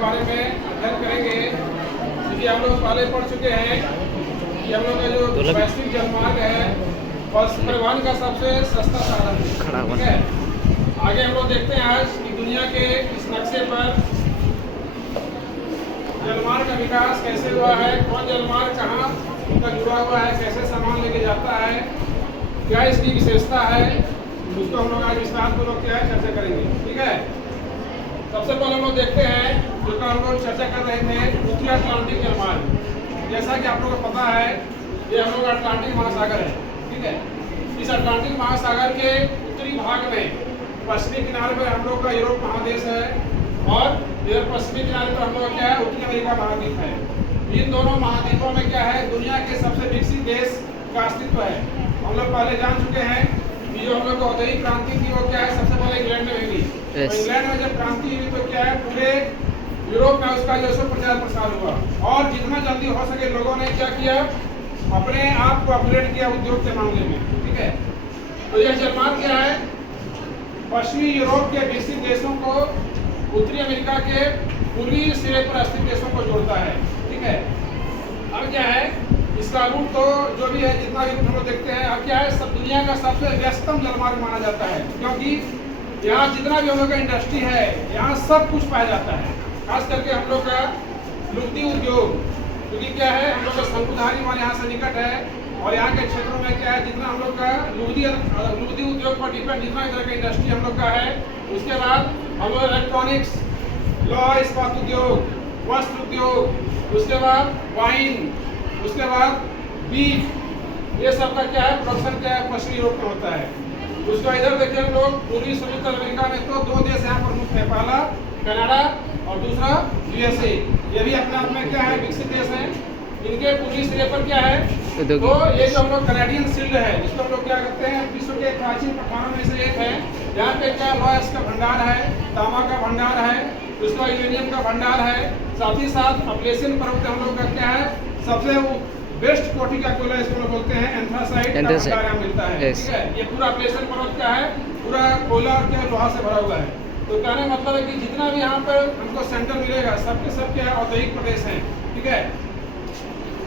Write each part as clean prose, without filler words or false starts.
बारे में अध्ययन करेंगे। क्योंकि हम लोग पहले पढ़ चुके हैं कि हम लोग का जो वैश्विक जलमार्ग है परिवहन का सबसे सस्ता साधन है, ठीक है। आगे हम लोग देखते हैं आज कि दुनिया के इस नक्शे पर जलमार्ग का विकास कैसे हुआ है, कौन जलमार्ग कहाँ तक जुड़ा हुआ है, कैसे सामान लेके जाता है, क्या इसकी विशेषता है, उसको हम लोग आज विस्तारपूर्वक क्या है चर्चा करेंगे, ठीक है। सबसे पहले हम लोग देखते हैं जो हम लोग चर्चा कर रहे थे उत्तरी अटलांटिक जलमार्ग। जैसा कि आप लोगों को पता है ये हम लोग अटलांटिक महासागर है, ठीक है। इस अटलांटिक महासागर के उत्तरी भाग में पश्चिमी किनारे पर हम लोग का यूरोप महादेश है और इधर पश्चिमी किनारे पर हम लोग क्या है उत्तरी अमेरिका महाद्वीप है। इन दोनों महाद्वीपों में क्या है दुनिया के सबसे विकसित देश का अस्तित्व है। हम लोग पहले जान चुके हैं कि जो हम लोग औद्योगिक क्रांति थी वो क्या है सबसे पहले इंग्लैंड में हुई। तो इंग्लैंड में जब क्रांति हुई तो क्या है पूरे यूरोप में उसका जो प्रचार प्रसार हुआ और जितना जल्दी हो सके लोगों ने क्या किया अपने आप को अपग्रेड किया उद्योग के मामले में, ठीक है। तो यह जलमार्ग क्या है पश्चिमी यूरोप के विकसित देशों को उत्तरी अमेरिका के पूर्वी सिरे पर स्थित देशों को जोड़ता है, ठीक है। अब क्या है इसका रूट तो जो भी है जितना भी रूट हम लोग देखते हैं अब क्या है सब दुनिया का सबसे व्यस्तम जलमार्ग माना जाता है क्योंकि यहाँ जितना भी हम लोग का इंडस्ट्री है यहाँ सब कुछ पाया जाता है। खास करके हम लोग का लुगदी उद्योग क्योंकि क्या है हम लोग का शंकुधारी मान यहाँ से निकट है और यहाँ के क्षेत्रों में क्या है जितना हम लोग का लुगदी उद्योग पर डिपेंड जितना इधर का इंडस्ट्री हम लोग का है। उसके बाद हम लोग इलेक्ट्रॉनिक्स लौह इस्पात उद्योग वस्त्र उद्योग उसके बाद वाइन उसके बाद बीफ ये सब का क्या है प्रोडक्शन क्या है पश्चिमी यूरोप में होता है। उसका इधर देखिए हम लोग पूर्वी संयुक्त अमेरिका में तो दो देश यहाँ प्रमुख है पहला कनाडा और दूसरा यूएसए। ये भी अपने आप में क्या है विकसित देश है। इनके पूर्वी सिरे पर क्या है तो ये जो हम लोग कैनेडियन शील्ड है जिसको हम लोग क्या करते हैं विश्व के प्राचीन पकवानों में से एक है। यहाँ पे क्या लॉयस का भंडार है तांबा का भंडार है उसका यूरेनियम का भंडार है। साथ ही साथ अपलेशियन पर्वत हम लोग का क्या है सबसे बेस्ट कोटि का कोयला इसको लोग बोलते हैं एंथ्रासाइट का भंडार यहाँ मिलता है, ठीक है। ये पूरा अपलेशियन पर्वत क्या है पूरा कोयला और क्या लोहा से भरा हुआ है। तो कहने मतलब है कि जितना भी यहाँ पर हमको सेंटर मिलेगा सबके सब क्या औद्योगिक प्रदेश हैं, ठीक है।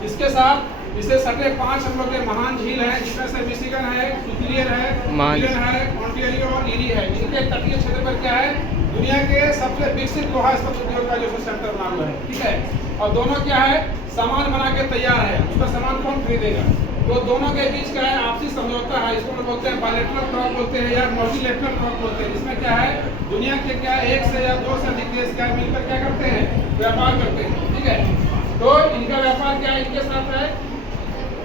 इसके साथ इसे सटे 5 हम लोग के महान झील हैं जिसमें से मिशिगन है सुपीरियर है मिलन है ऑन्टारियो और ईरी है। इनके तटीय क्षेत्र पर क्या है दुनिया के सबसे विकसित लोहा इस्पात उद्योग का जो सेंटर बना हुआ है, ठीक है। और दोनों क्या है सामान बना के तैयार है उसका सामान कौन खरीदेगा तो दोनों के बीच क्या है आपसी समझौता है। इसको हम बोलते हैं बायलैटरल टॉक बोलते हैं या मल्टीलैटरल टॉक बोलते हैं जिसमें क्या है दुनिया के क्या एक से या दो से अधिक देश क्या मिलकर क्या करते हैं व्यापार करते हैं, ठीक है। तो इनका व्यापार क्या है इनके साथ है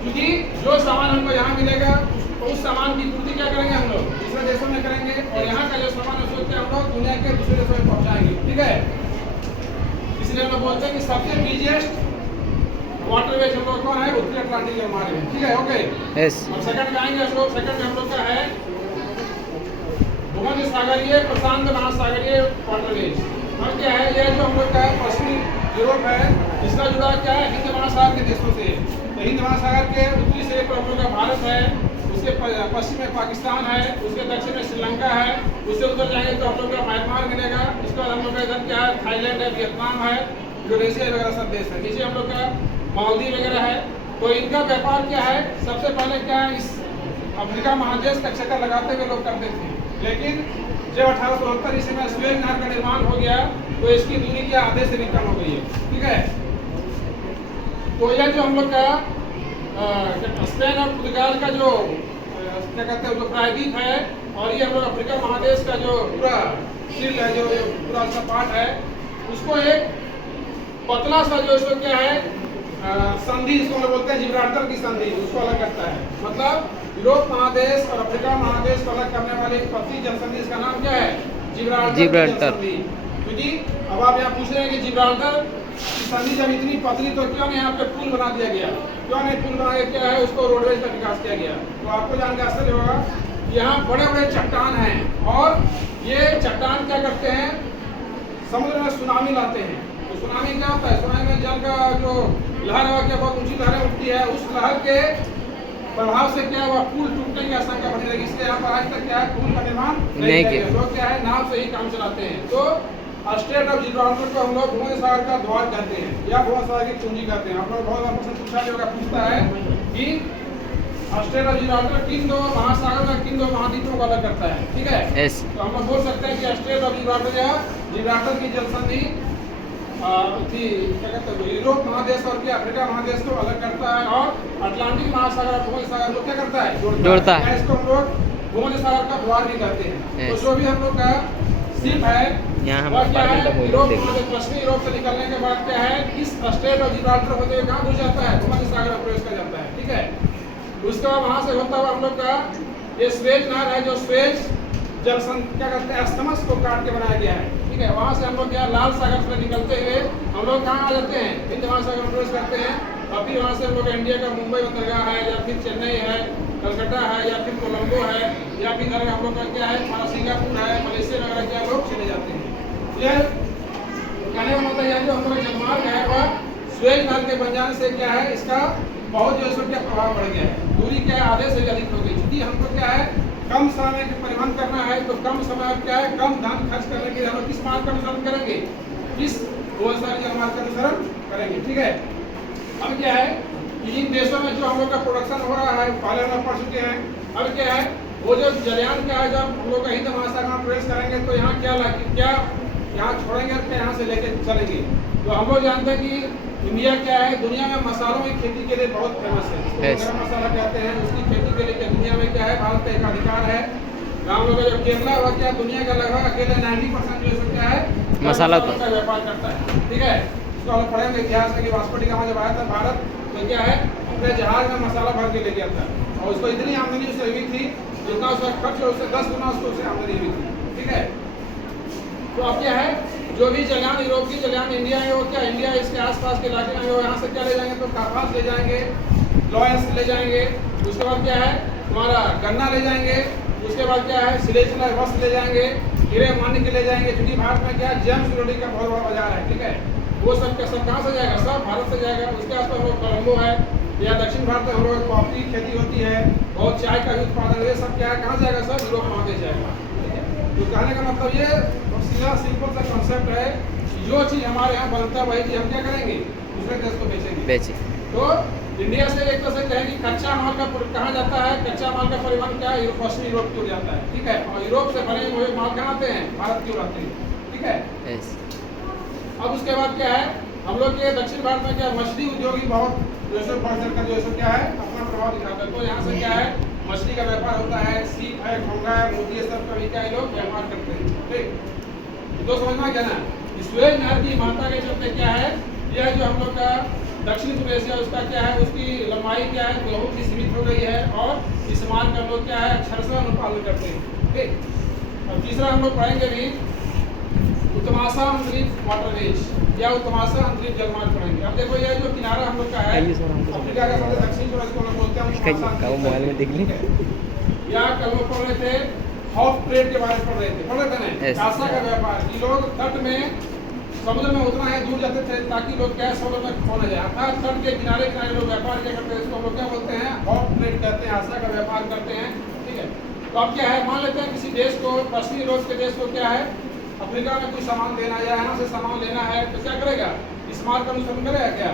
क्योंकि जो सामान हमको यहाँ मिलेगा तो उस सामान की पूर्ति क्या करेंगे हम लोग दूसरे देशों में करेंगे और यहाँ का जो सामान है उसको क्या हम लोग दुनिया के दूसरे देशों में पहुँचाएंगे, ठीक है। इसलिए हम लोग बोलते हैं कि सबसे बिजिएस्ट वाटरवेज हम लोग कौन है उत्तरी अटलांटिक जलमार्ग है, ठीक है। ओके यस और सेकंड में आएंगे हम लोग। सेकंड में हम लोग का है भूमध्य सागरीय प्रशांत महासागरीय वाटरवेज। और क्या है ये जो हम लोग का पश्चिमी यूरोप है इसका जुड़ा क्या है हिंद महासागर के देशों से। तो हिंद महासागर के उत्तरी सिरे पर हम लोग का भारत है उसके पश्चिम में पाकिस्तान है उसके दक्षिण में श्रीलंका है उससे उधर जाएंगे तो हम लोग का म्यांमार मिलेगा। इसके बाद हम लोग का इधर क्या है थाईलैंड है वियतनाम है इंडोनेशिया वगैरह सब देश है। नीचे हम लोग का मालदीव वगैरह है। तो इनका व्यापार क्या है सबसे पहले क्या है इस अफ्रीका महादेश का चक्कर लगाते हुए लोग करते थे लेकिन जब 1870 ईस्वी में सुएज नहर का निर्माण हो गया तो इसकी दूरी क्या आधे से भी कम हो गई है, ठीक है। तो यह जो हम लोग का स्पेन और पुर्तगाल का जो क्या कहते हैं जो प्रायद्वीप है और ये हम लोग अफ्रीका महादेश का जो पूरा शील्ड है जो पूरा उसका पार्ट है उसको एक पतला सा जो इसको क्या है संधि इसको हम बोलते हैं जिब्राल्टर की संधि उसको अलग करता है। मतलब यूरोप महादेश और अफ्रीका महादेश को अलग करने वाली एक पतली जलसंधि इसका नाम क्या है जिब्राल्टर। क्योंकि अब आप यहाँ पूछ रहे हैं कि जिब्राल्टर की संधि जब इतनी पतली तो क्यों नहीं यहाँ पे पुल बना दिया गया क्यों नहीं पुल बना के क्या है उसको रोडवेज का विकास किया गया। तो आपको जान के आश्चर्य होगा यहाँ बड़े बड़े चट्टान हैं और ये चट्टान क्या करते हैं समुद्र में सुनामी लाते हैं। तो सुनामी क्या होता है सुनामी में जल का जो लहर है क्या बहुत ऊंची लहरें उठती है उस लहर के प्रभाव से क्या हुआ पुल टूटने की आशंका बनी रहेगी। इसलिए यहाँ पर आज तक क्या है पुल का निर्माण नहीं किया। लोग क्या है नाव से ही काम चलाते हैं। तो स्ट्रेट ऑफ जिब्राल्टर को हम लोग भूमध्य सागर का द्वार कहते हैं या भूमध्य सागर की कुंजी कहते हैं। आप लोग बहुत प्रश्न पूछा भी होगा, पूछता है कि स्ट्रेट ऑफ जिब्राल्टर किन दो महासागर में किन दो महाद्वीपों को अलग करता है, ठीक है। तो हम लोग बोल सकते हैं कि स्ट्रेट ऑफ जिब्राल्टर या जिब्राल्टर की जलसंधि क्या कहते हैं यूरोप महादेश और क्या अफ्रीका महादेश को अलग करता है, और अटलांटिक महासागर और भूमध्य सागर को क्या करता है, जोड़ता है। इसको हम लोग भूमध्य सागर का द्वार भी कहते हैं। तो जो भी हम लोग का शिप है वह क्या है, यूरोप पश्चिमी यूरोप से निकलने के बाद क्या है, इस स्ट्रेट ऑफ जिब्राल्टर होते हुए कहाँ घुस जाता है, भूमध्य सागर में प्रवेश कर जाता है, ठीक है। उसके बाद वहाँ से होता हुआ हम लोग का ये स्वेज नहर है, जो स्वेज जलसंधि क्या कहते हैं अस्तमस को काट के बनाया गया है, ठीक है। वहाँ से हम लोग क्या लाल सागर से निकलते हुए हम लोग कहाँ आ जाते हैं, हिंद महासागर में प्रवेश करते हैं। और फिर वहाँ से हम लोग इंडिया का मुंबई बंदरगाह है, या फिर चेन्नई है, कलकत्ता है, या फिर कोलंबो है, या फिर हम लोग का क्या है हमारा सिंगापुर है, मलेशिया वगैरह क्या लोग चले जाते हैं। यह कहने का मतलब यह जो हम लोग जलमार्ग है वह स्वेज नहर के बन जाने से क्या है, इसका बहुत जो है क्या प्रभाव बढ़ गया है। दूरी क्या है आधे से भी अधिक हो गई, क्योंकि हमको क्या है कम समय में परिवहन करना है, तो कम समय में क्या है कम धन खर्च करने के लिए हम लोग किस मार्ग का अनुसरण करेंगे, इस भूमध्य सागर जलमार्ग का अनुसरण करेंगे, ठीक है। अब क्या है कि इन देशों में जो हम लोग का प्रोडक्शन हो रहा है पहले हम लोग पढ़ चुके हैं। अब क्या है वो जो जलयान क्या है, जब हम लोग हिंद महासागर में प्रवेश करेंगे तो यहाँ क्या यहाँ छोड़ेंगे और क्या यहाँ से लेके चलेंगे। तो हम लोग जानते हैं कि इंडिया क्या है दुनिया में मसालों की खेती के लिए बहुत फेमस है। गरम मसाला कहते हैं, उसकी खेती के लिए दुनिया में क्या है भारत का एक अधिकार है। हम लोग जो केरला हुआ क्या दुनिया का लगभग अकेले 90% जो क्या है मसाला का व्यापार करता है, ठीक है। इसको हम पढ़ेंगे इतिहास में कि वास्को डी गामा जब आया था भारत तो क्या है अपने जहाज में मसाला भर के ले गया था, और उसको इतनी आमदनी उससे हुई थी जितना उसका खर्च है उससे 10 गुना उसको उससे आमदनी हुई थी, ठीक है। तो अब क्या है जो भी जलयान यूरोप की जलयान इंडिया है वो क्या इंडिया इसके आसपास के इलाके में वो यहाँ से क्या ले जाएंगे, तो कपास ले जाएंगे, लॉयस ले जाएंगे, उसके बाद क्या है हमारा गन्ना ले जाएंगे, उसके बाद क्या है सिलेक्शन वस्त्र ले जाएंगे, हीरे मानिक ले जाएंगे, क्योंकि भारत में क्या जेम्स ज्वेलरी का बहुत बड़ा बाजार है, ठीक है। वो सब कहाँ से जाएगा, सब भारत से जाएगा। उसके आसपास हम लोग कोलंबो है, या दक्षिण भारत में हम लोग कॉफी की खेती होती है और चाय का भी उत्पादन, ये सब क्या है कहाँ जाएगा, सब यूरोप महादेश जाएगा, ठीक है। तो कहने का मतलब ये सीधा सिंपल सा कॉन्सेप्ट है, जो चीज़ हमारे यहाँ बनता है वही चीज़ हम क्या करेंगे दूसरे देश को बेचेंगे। तो इंडिया से एक तरह से कहें कि कच्चा माल का कहाँ जाता है, कच्चा माल का परिवहन क्या है पश्चिमी यूरोप की ओर जाता है, ठीक है। और यूरोप से बने हुए माल कहाँ आते हैं भारत की ओर आते हैं, ठीक है। अब उसके बाद क्या है हम लोग ये दक्षिण भारत में क्या मछली उद्योग ही बहुत जैसे का जो है क्या है अपना प्रभाव दिखाता है। तो यहाँ से क्या है मछली का व्यापार होता है, सीप है, घोंगा है, मोती है, सब का भी क्या है लोग व्यापार करते हैं, ठीक। तो समझना क्या ना स्वेज नहर की महत्ता के चलते क्या है यह जो हम लोग का दक्षिण पूर्व एशिया उसका क्या है उसकी लंबाई क्या है बहुत ही सीमित हो गई है, और इस मार्ग का हम लोग क्या है अक्षरशः अनुपालन करते हैं, ठीक। और तीसरा हम लोग पढ़ेंगे भी उत्तमाशा अंतरिक्ष वाटरवेज या उत्तमाशा अंतरिक्ष जलमार्ग पढ़ेंगे। अब देखो ये जो किनारा हम लोग का है अफ्रीका का सबसे दक्षिण छोर इसको हम बोलते हैं मोबाइल में देख लेंगे। या कल लोग पढ़ रहे थे हॉफ ट्रेड के बारे में पढ़ रहे थे ना कांसा का व्यापार की लोग तट में समुद्र में उतना है दूर जाते थे ताकि लोग क्या समुद्र में खो न जाए, अर्थात तट के किनारे किनारे लोग व्यापार क्या करते हैं इसको लोग क्या बोलते हैं हॉफ ट्रेड कहते हैं, आशा का व्यापार करते हैं, ठीक है। तो अब क्या है मान लेते हैं किसी देश को पश्चिमी यूरोप के देश को क्या है अफ्रीका में कुछ सामान देना या यहाँ से सामान लेना है तो क्या करेगा इस मार्ग का अनुसरण करेगा क्या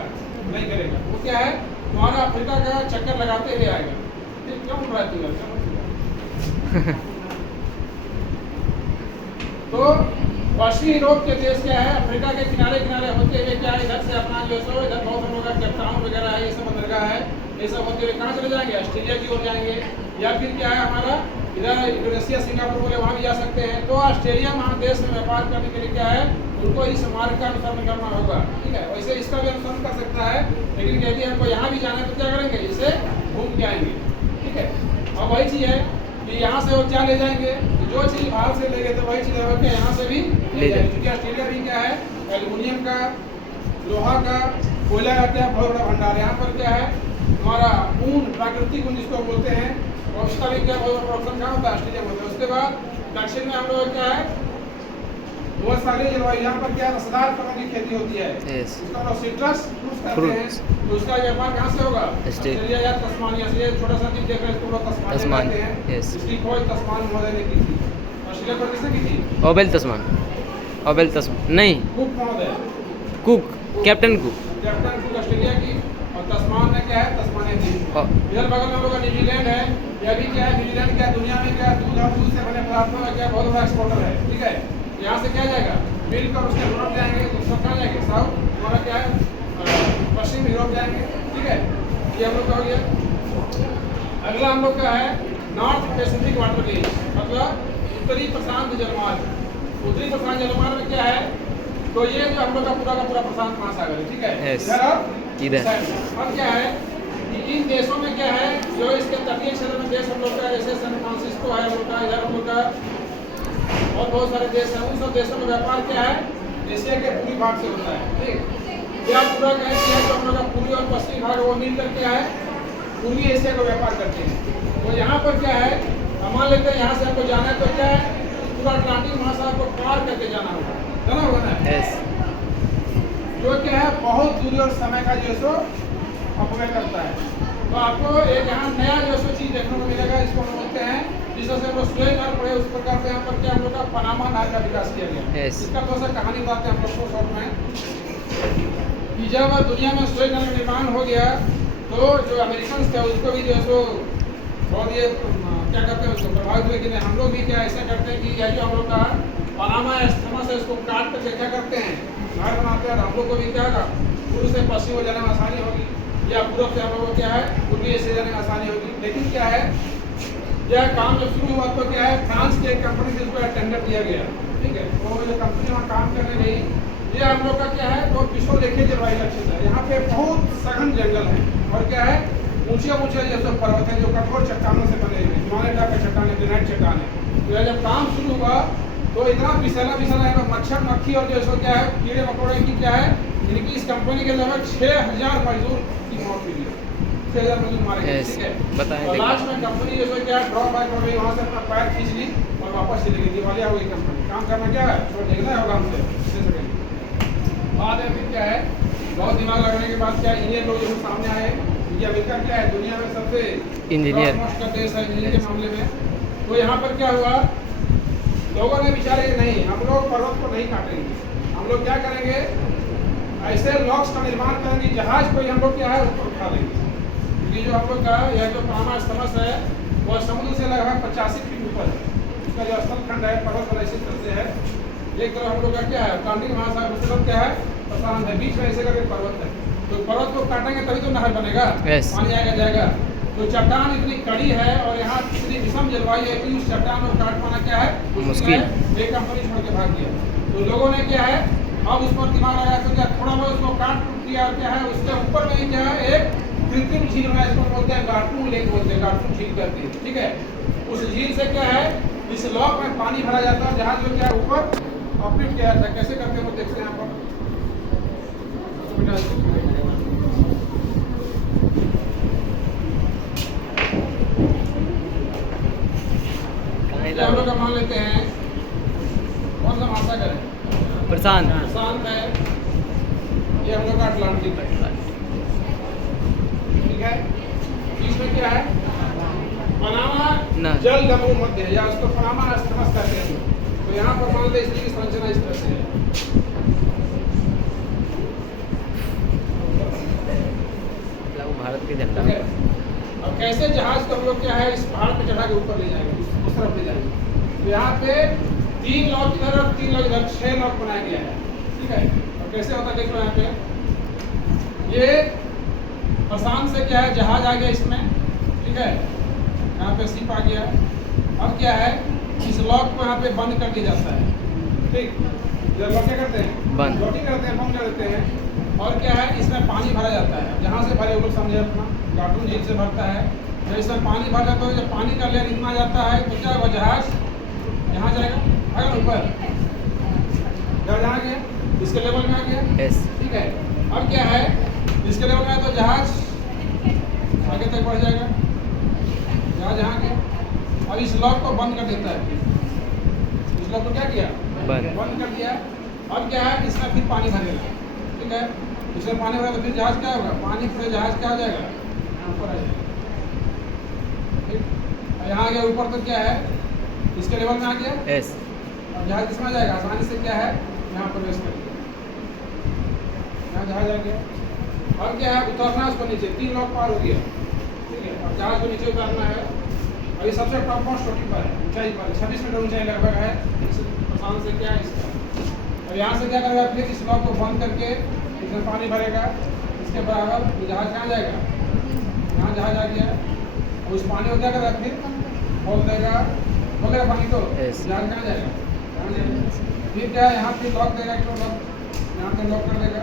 नहीं करेगा, वो क्या है तुम्हारा अफ्रीका का चक्कर लगाते हुए आएगा, ठीक। क्यों उड़ रहा है तो पश्चिमी यूरोप के देश क्या है अफ्रीका के किनारे किनारे होते हुए क्या है इधर से अपना जो है इधर बहुत हम लोग का कैप्टाउन वगैरह है ये सब बंदरगाह है, ये सब होते हुए कहाँ चले जाएंगे ऑस्ट्रेलिया की ओर जाएंगे, या फिर क्या है हमारा इधर इंडोनेशिया सिंगापुर बोले वहाँ भी जा सकते हैं। तो ऑस्ट्रेलिया महादेश में व्यापार करने के लिए क्या है उनको इस मार्ग का अनुसरण करना होगा, ठीक है। वैसे इसका भी अनुसरण कर सकता है, लेकिन यदि हमको यहाँ भी जाना है तो क्या करेंगे इसे घूम के आएंगे, ठीक है। अब वही चीज़ है कि यहाँ से वो क्या ले जाएंगे जो चीज़ बाहर से ले गए थे वही चीज़ क्या यहाँ से भी ले जाएंगे, क्योंकि ऑस्ट्रेलिया भी क्या है एल्यूमिनियम का लोहा का कोयला का क्या बहुत बड़ा भंडार, यहाँ पर क्या है हमारा ऊन प्राकृतिक ऊन जिसको बोलते हैं और उसका भी क्या बहुत बड़ा प्रोडक्शन कहाँ होता है ऑस्ट्रेलिया में होता है। उसके बाद दक्षिण में हम लोग क्या है बहुत सारे जलवायु यहाँ पर क्या रसदार फलों की खेती होती है, उसका लोग सिट्रस फ्रूट्स कहते हैं, तो उसका व्यापार कहाँ से होगा ऑस्ट्रेलिया या तस्मानिया से। छोटा सा चीज देख रहे हैं इसको लोग तस्मानिया कहते हैं, इसकी खोज तस्मान महोदय ने की थी। ऑस्ट्रेलिया पर किसने की थी ओबेल तस्मान, अबेल तस नहीं, कुक महोदय, cook, captain cook. Captain cook Australia की, और तस्मान में क्या है, तस्मानिया द्वीप। और इधर बगल में हम लोग का न्यूजीलैंड है। ये भी क्या है, न्यूजीलैंड क्या है, दुनिया में क्या है, दूध और दूध से बने पदार्थों का क्या बहुत बड़ा एक्सपोर्टर है। ठीक है, यहाँ से क्या जाएगा, मिल्क और उसके यूरोप जाएंगे, दूसरा कहाँ जाएंगे, साउथ हमारा क्या है, पश्चिम यूरोप जाएंगे। ठीक है, ये हम लोग का हो गया। अगला हम लोग का है नॉर्थ पैसिफिक वाटर रेंज, मतलब उत्तरी प्रशांत जलमार्ग। उत्तरी प्रशांत जलमार्ग में क्या है, तो ये जो हम लोग का पूरा प्रशांत महासागर है। ठीक है, Yes. इधर और इधर। अब क्या है कि इन देशों में क्या है, जो इसके तटीय क्षेत्र में देश हम लोग का, जैसे सैन फ्रांसिस्को है हम लोग का, इधर हम लोग का और बहुत सारे देश हैं। उन सब देशों में व्यापार क्या है, एशिया के पूर्वी भाग से होता है। ठीक, या पूरा क्या है, तो हम लोग का पूर्वी और पश्चिमी भाग वो मिलकर क्या है, पूर्वी एशिया का व्यापार करते हैं। तो यहाँ पर क्या है, हम मान लेते हैं यहाँ से हमको जाना है, तो क्या है, पूरा अटलांटिक महासागर को पार करके जाना होगा ना। यस, जो क्या है बहुत दूरी और समय का जो सो अपव्यय करता है। तो आपको एक यहाँ नया जो सो चीज देखने को मिलेगा, इसको हम बोलते हैं, जिस तरह से हम लोग सुएज नहर पढ़े उस प्रकार से यहाँ पर क्या हम लोग का पनामा नहर का विकास किया गया। Yes. इसका थोड़ा सा कहानी बताते हैं हम लोग को शॉर्ट में, कि जब दुनिया में सुएज नहर का निर्माण हो गया, तो जो अमेरिकन थे उसको भी जो है सो बहुत ये क्या करते हैं, उसको प्रभावित हुए कि नहीं, हम लोग भी क्या ऐसा करते हैं कि यह जो हम लोग का पनामा स्थमा से इसको काट करके क्या करते हैं, नहर बनाते हैं। हम लोग को भी क्या होगा, पूर्व से पश्चिम हो जाने में आसानी होगी, या पूर्व से हम लोग को क्या है, पूर्वी एशिया जाने में आसानी होगी। लेकिन क्या है, यह काम जब शुरू हुआ तो क्या है, फ्रांस की एक कंपनी से इसको टेंडर दिया गया। ठीक है, तो जो कंपनी वहाँ काम करने गई, ये हम लोग का क्या है, तो विश्वलेखीय जलवायु लक्षित है। यहाँ पे बहुत सघन जंगल है, और क्या है, ऊंचे ऊंचे जैसे पर्वत है जो कठोर चट्टानों से बने हुए, हिमालय टाइप के चट्टान, ग्रेनाइट चट्टान है। तो जब काम शुरू हुआ तो इतना विषैला यहाँ मच्छर मक्खी और जो क्या है, कीड़े मकोड़े की क्या है, इनकी इस कंपनी के लगभग 6000 मजदूर की मौत हुई है। 6000 मजदूर मारे गए। ठीक है, बताएं, और लास्ट में कंपनी जैसे क्या ड्रॉप बैक हो गई, वहाँ से अपना पैर खींच ली और वापस चली गई, दिवालिया हो गई कंपनी। काम करना क्या है, छोड़ देखना होगा हमसे, दे सकेंगे। बाद में फिर क्या है, बहुत दिमाग लगाने के बाद क्या इंजीनियर लोग जो सामने आए, क्योंकि अमेरिका क्या है, दुनिया में सबसे इंजीनियर का देश है इंजीनियर के मामले में। तो यहाँ पर क्या हुआ, लोगों ने विचारे नहीं, हम लोग पर्वत को नहीं काटेंगे, हम लोग क्या करेंगे, ऐसे लॉक्स का निर्माण करेंगे, जहाज को हम लोग क्या है ऊपर उठा देंगे। क्योंकि जो हम लोग का यह जो पनामा स्थमस है, वह समुद्र से लगभग 85 फीट ऊपर है। इसका जो स्थल खंड है पर्वत पर ऐसे तरह से है, एक तरफ हम लोग का क्या है अटलांटिक महासागर, दूसरी तरफ क्या है प्रशांत है, बीच में ऐसे करके पर्वत है। तो पर्वत को काटेंगे तभी तो नहर बनेगा, Yes. पानी आएगा जाएगा। तो चट्टान इतनी कड़ी है और यहाँ इतनी विषम जलवायु है कि उस चट्टान को काट पाना क्या है मुश्किल। एक कंपनी छोड़ के भाग गया। तो लोगों ने क्या है, अब उस पर दिमाग लगाया, तो क्या थोड़ा बहुत उसको काट टूट किया, और क्या है उसके ऊपर में क्या है एक कृत्रिम झील में, इसको बोलते हैं गार्टून लेक बोलते हैं, गार्टून झील करती है। ठीक है, उस झील से क्या है, इस लॉक में पानी भरा जाता है, जहाज जो क्या है ऊपर ऑपरेट किया जाता है। कैसे करते हैं वो देखते हैं यहाँ पर। हम लोग का मान लेते हैं कौन सा महासागर है, प्रशांत। प्रशांत है, ये हम लोग का अटलांटिक है। ठीक है, इसमें क्या है, पनामा जल डब्बू मध्य है, या उसको पनामा स्थमस कहते हैं। तो यहाँ पर मान लेते इसलिए संरचना इस तरह से है। भारत के झंडा। अब कैसे जहाज को हम लोग क्या है इस पहाड़ पे चढ़ा के ऊपर ले जाएंगे, उस तरफ ले जाएंगे। तो यहाँ पे 3 लॉक इधर और 3 लॉक इधर, 6 लॉक बनाया गया है। ठीक है, और कैसे होता है देख लो यहाँ पे, ये प्रशांत से क्या है जहाज आ गया इसमें। ठीक है, यहाँ पे शिप आ गया। अब क्या है, इस लॉक को यहाँ पे बंद कर दिया जाता है। ठीक, जब लॉक क्या करते हैं, बंद लॉकिंग करते हैं, बंद कर देते हैं। और क्या है, इसमें पानी भरा जाता है, जहाँ से भरे वो लोग समझे अपना, गार्टून झील से भरता है। जब इसमें पानी भर जाता है, जब पानी का लेयर इतना जाता है तो क्या होगा, जहाज यहाँ जाएगा, आएगा ऊपर, जहाँ गया इसके लेवल में आ गया। yes. ठीक है, अब क्या है, इसके लेवल में तो जहाज आगे तक बढ़ जाएगा, जहाँ गया। अब इस लॉक को बंद कर देता है, इस लॉक को क्या किया, बंद कर दिया। अब क्या है, इसमें फिर पानी भरेगा। ठीक है, इसमें पानी भरा तो फिर जहाज क्या होगा, पानी पूरे जहाज क्या हो जाएगा, ऊपर आ जाएगा। ठीक, यहाँ आ गया ऊपर, तो क्या है इसके लेवल में आ गया। yes. और जहाज किसमें आ जाएगा, आसानी से क्या है यहाँ प्रवेश कर दिया, यहाँ जहाज आ गया। अब क्या है, उतरना है उसको नीचे, 3 लॉक पार हो गया, ठीक है। अब जहाज को नीचे उतारना है। अभी सबसे टॉप मोस्ट चोटी पर है, ऊंचाई पर 26 मीटर ऊंचाई लगभग है प्रशांत से क्या है इसका। अब यहाँ से क्या करेगा, फिर इस लॉक को बंद करके इसमें पानी भरेगा, इसके बराबर जहाज कहाँ जाएगा, यहाँ जहाज आ गया। और उस पानी को क्या करेगा, फिर खोल देगा पानी को, जहाज कहाँ जाएगा, यहाँ जाएगा। फिर क्या है, यहाँ फिर लॉक देगा, एक लॉक यहाँ पे लॉक कर देगा,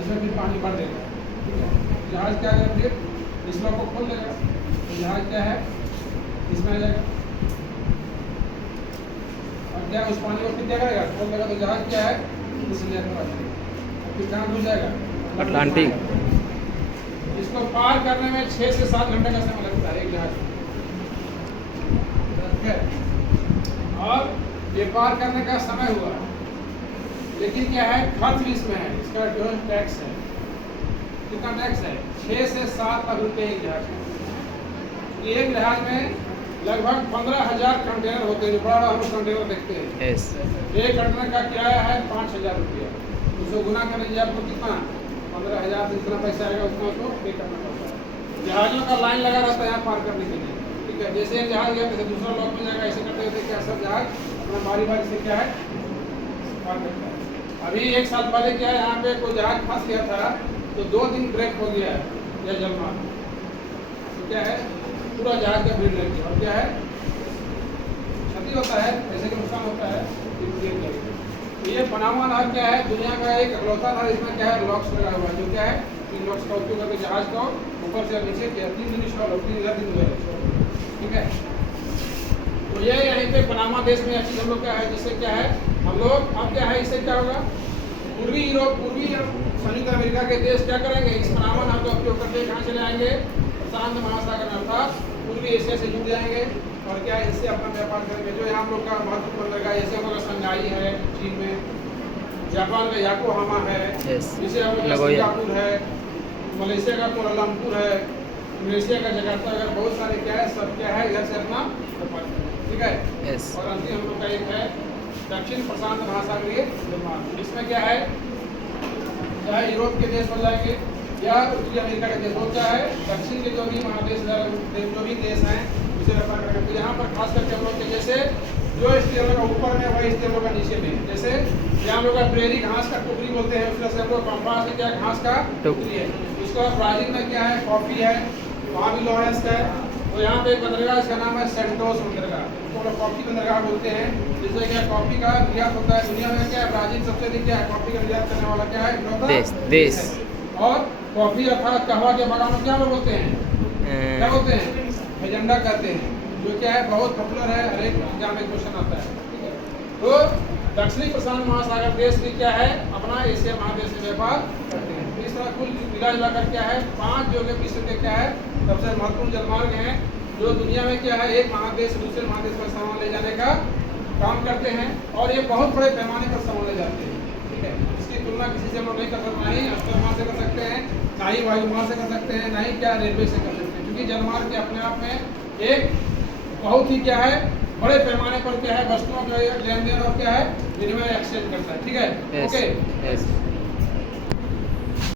इसमें फिर पानी भर देगा, ठीक है। जहाज क्या करेगा, फिर इस लॉक को खोल देगा, तो जहाज क्या है इसमें आ जाएगा। अब क्या उस पानी को फिर क्या करेगा, खोल देगा, तो जहाज क्या है इस लेयर पर आ जाएगा। फिर कहाँ घुस जाएगा, अटलांटिक। इसको पार करने में 6 से 7 घंटे का समय लगता है एक जहाज में, ठीक है। और ये पार करने का समय हुआ, लेकिन क्या है खर्च भी इसमें है, इसका जो है टैक्स है। कितना टैक्स है, 6 से 7 लाख रुपए एक जहाज में। एक जहाज में लगभग 15,000 कंटेनर होते हैं, बड़ा हम कंटेनर देखते हैं। एक कंटेनर का किराया है 5,000 रुपया, उसको गुना कर लीजिए आपको कितना, 15,000 से जितना पैसा आएगा उतना उसको पे करना पड़ता है। जहाजों का लाइन लगा रहता है यहाँ पार करने के लिए, ठीक है। जैसे एक जहाज गया जैसे दूसरा लॉक में जाएगा, ऐसे करते करते क्या सब जहाज अपना बारी बारी से क्या है पार करता है। अभी 1 साल पहले क्या है, यहाँ पे कोई जहाज फंस गया था, तो 2 दिन ब्रेक हो गया है या जलमार्ग, तो क्या है पूरा जहाज का भीड़ लग गया। और क्या है क्षति होता है, पैसे का नुकसान होता है। तो ये पनामा नहर क्या है, दुनिया का एक इकलौता नहर इसमें क्या है लॉक्स लगा हुआ है, जो क्या है इन लॉक्स का उपयोग करके जहाज को ऊपर से नीचे 3 दिन स्टॉल होती है, 3 दिन, ठीक है। तो ये यहीं पे पनामा देश में अच्छी हम लोग क्या है, जिससे क्या है हम लोग अब क्या है, इससे क्या होगा, पूर्वी यूरोप, पूर्वी संयुक्त अमेरिका के देश क्या करेंगे, इस पनामा नहर का उपयोग करके कहाँ चले आएंगे, प्रशांत महासागर अर्थात पूर्वी एशिया से जुड़ जाएंगे। और क्या है, इससे अपना व्यापार करेंगे। जो यहाँ हम लोग का महत्वपूर्ण लगा, जैसे हम लोग का संघाई है चीन में, जापान का याकोहामा है, जैसे हम लोग का सिंगापुर है, मलेशिया का कोलालमपुर है, इंडोनेशिया का जकार्ता, अगर बहुत सारे क्या है सब क्या है इधर से अपना व्यापार करेंगे, ठीक है। और अंतिम हम लोग का एक है दक्षिण प्रशांत महासागरीय निर्माण। इसमें क्या है, चाहे यूरोप के देश हो जाएंगे या उत्तरी अमेरिका के देश हो, चाहे दक्षिण के जो भी महादेश जो भी देश हैं उसे व्यापार करेंगे। तो यहाँ पर खास करके हम लोग के जैसे जो स्टेट का ऊपर में वही स्टेट का नीचे में, जैसे यहाँ हम लोग का प्रेरी घास का टोकरी बोलते हैं, उस तरह से हम लोग पंपा से क्या घास का टोकरी है। उसका ब्राजील में क्या है कॉफी है, वहाँ भी लॉरेंस का है। तो यहाँ पे बंदरगाह इसका नाम है सेंटोस बंदरगाह, तो लोग कॉफी बंदरगाह बोलते हैं। जिससे क्या कॉफी का निर्यात होता है दुनिया में, क्या है ब्राजील सबसे अधिक क्या है कॉफी का निर्यात करने वाला क्या है देश। और कॉफी अर्थात कहवा के बागान में क्या लोग बोलते हैं, क्या बोलते हैं, एजेंडा कहते हैं, जो क्या है बहुत पॉपुलर है, हर एक एग्जाम में क्वेश्चन आता है, ठीक है। तो दक्षिणी प्रशांत महासागर देश भी क्या है अपना एशिया महादेश से व्यापार करते हैं। इस तरह कुल मिला जुलाकर क्या है 5 जो विश्व के क्या है सबसे महत्वपूर्ण जलमार्ग हैं, जो दुनिया में क्या है एक महादेश से दूसरे महादेश पर सामान ले जाने का काम करते हैं। और ये बहुत बड़े पैमाने पर सामान ले जाते हैं, ठीक है। इसकी तुलना किसी से हम लोग नहीं कर सकते, नहीं अस्तरमार्ग से कर सकते हैं, ना ही वायुमार्ग से कर सकते हैं, ना ही क्या रेलवे से कर सकते हैं, क्योंकि जलमार्ग के अपने आप में एक बहुत ही क्या है बड़े पैमाने पर क्या है वस्तुओं का लेन देन और क्या है विनिमय एक्सचेंज करता है, ठीक है। ओके